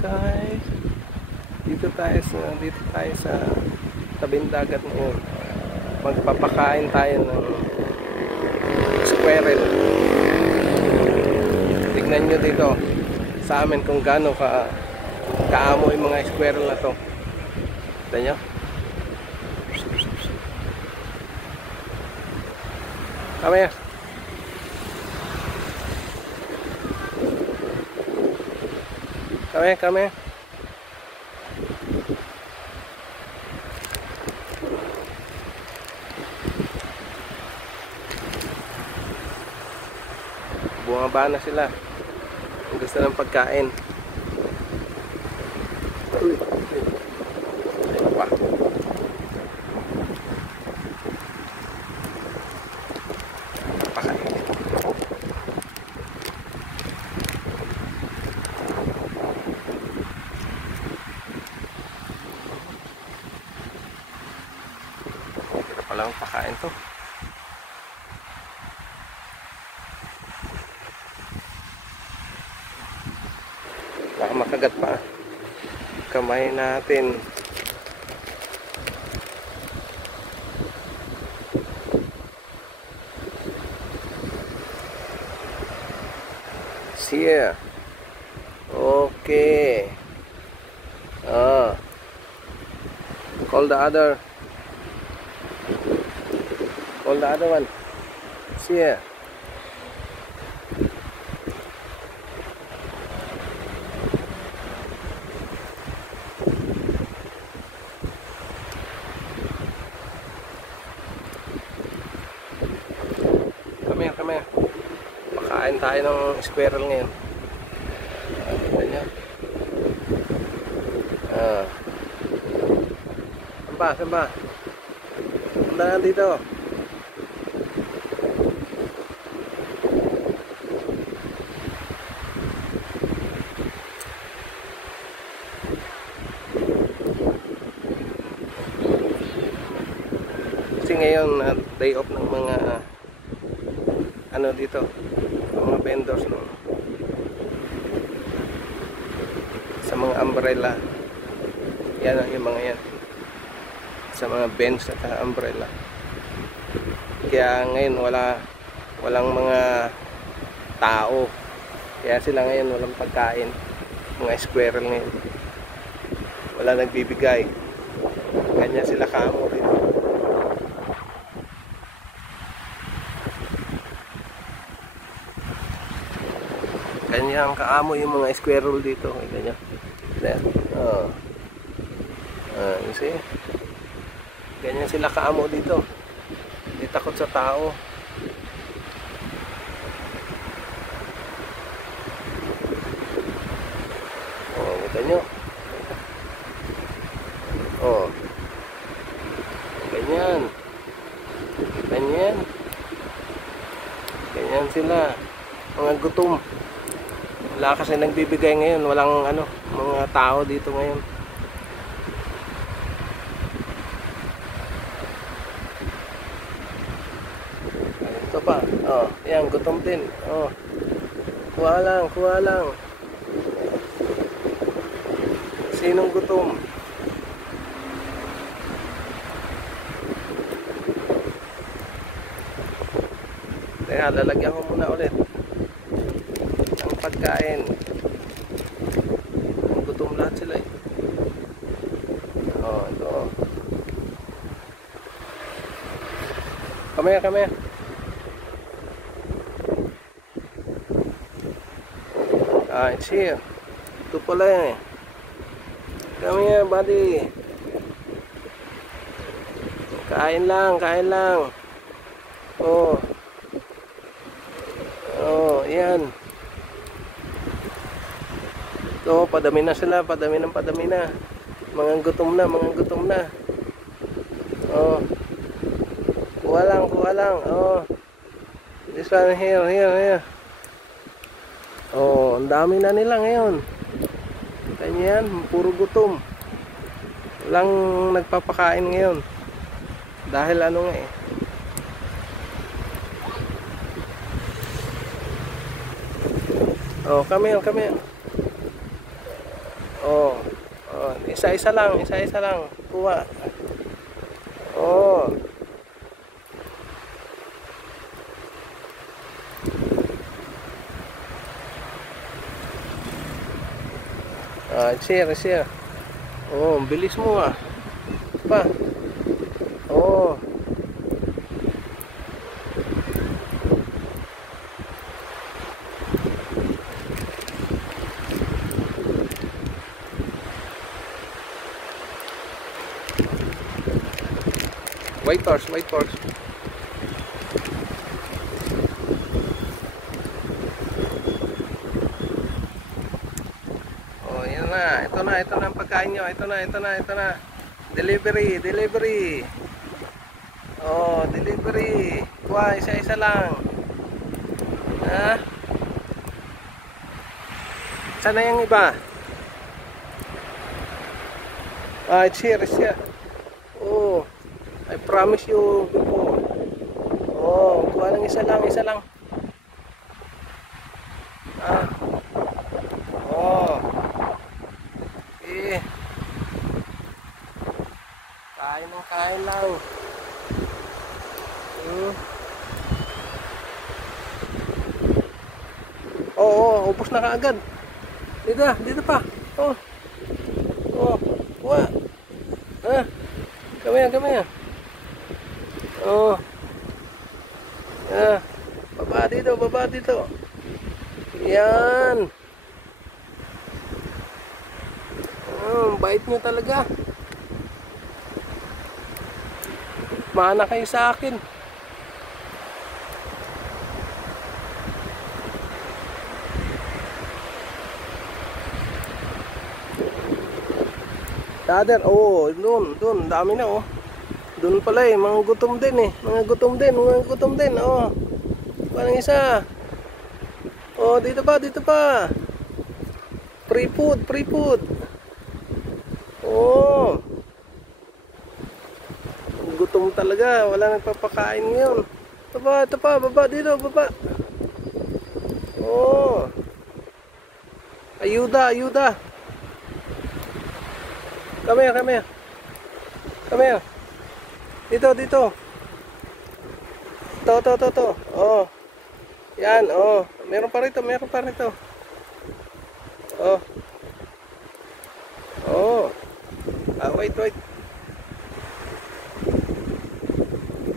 guys, dito tayo sa tabing dagat ngayon. Magpapakain tayo ng squirrel. Tignan nyo dito sa amin kung gaano kaamo yung mga squirrel na to. Tignan nyo. Come here. Come here. Bumaba na sila. Gusto ng pagkain. Uy. Ayun pa. Pakain. Ito pala ang pakain to. Baka makagat pa kamay natin. See. Okay. Call the other one. See. Come here. Pakain tayo ng squirrel ngayon. Ganyan. Saan ba? Punta na dito. Kasi ngayon day off ng mga dito, mga vendors, no? Sa mga umbrella. Yan yung mga yan. Sa mga bench at umbrella. Kaya ngayon walang mga tao. Kaya sila ngayon walang pagkain. Mga squirrel ngayon. Wala nagbibigay. Kanya sila kaamo dito. Ganyan kaamo yung mga squirrel dito. Ganyan. You see? Ganyan sila kaamo dito. Hindi takot sa tao. Kita nyo. Ganyan. Ganyan sila. Mga gutom. Wala kasi nagbibigay ngayon, walang mga tao dito ngayon. Ito pa. Yan, gutom din. Kuha lang. Sinong gutom? Teka, lalagyan ko muna ulit ang pagkain. Gutom lahat sila eh. Ito. Come here. It's here. Ito pala yan eh. Come here, buddy. Kain lang. Yan. Ito, padami na sila, padami na. Mga gutom na. Kuha lang. This one here. Ang dami na nila ngayon. Ganyan, puro gutom. Walang nagpapakain ngayon. Dahil nga eh. Come here. Isa-isa lang, isa-isa lang. Kuha. Oh. Share, share. Oh, bilis mo ah. Pa. Oh. White horse, white horse. Oh, yan na. Ito na ang pagkain nyo. Ito na. Delivery, delivery. Oh, delivery. Kuha, isa-isa lang. Ha? Sana yung iba? It's here, it's here. Oh, I promise you before. Oh, kuha ng isa lang. Ah. Oh. Eh. Kain lang. Oo, ubos na kaagad. Dito pa. Oh. Oh, kuha. Ah. Come here. Oh. Ah. Baba dito. Yan. Bait nyo talaga. Mana kayo sa akin. Dader, oh, doon, dami na oh. Doon pala eh, mga gutom din. Oh. Parang isa. Oh, dito pa. Free food. Oh. Gutom talaga, wala nagpapakain ngayon. Ito pa, baba dito. Oh. Ayuda. Come here. Dito. To. Oh. Yan, oh. Meron pa rito. Oh. Oh. Wait.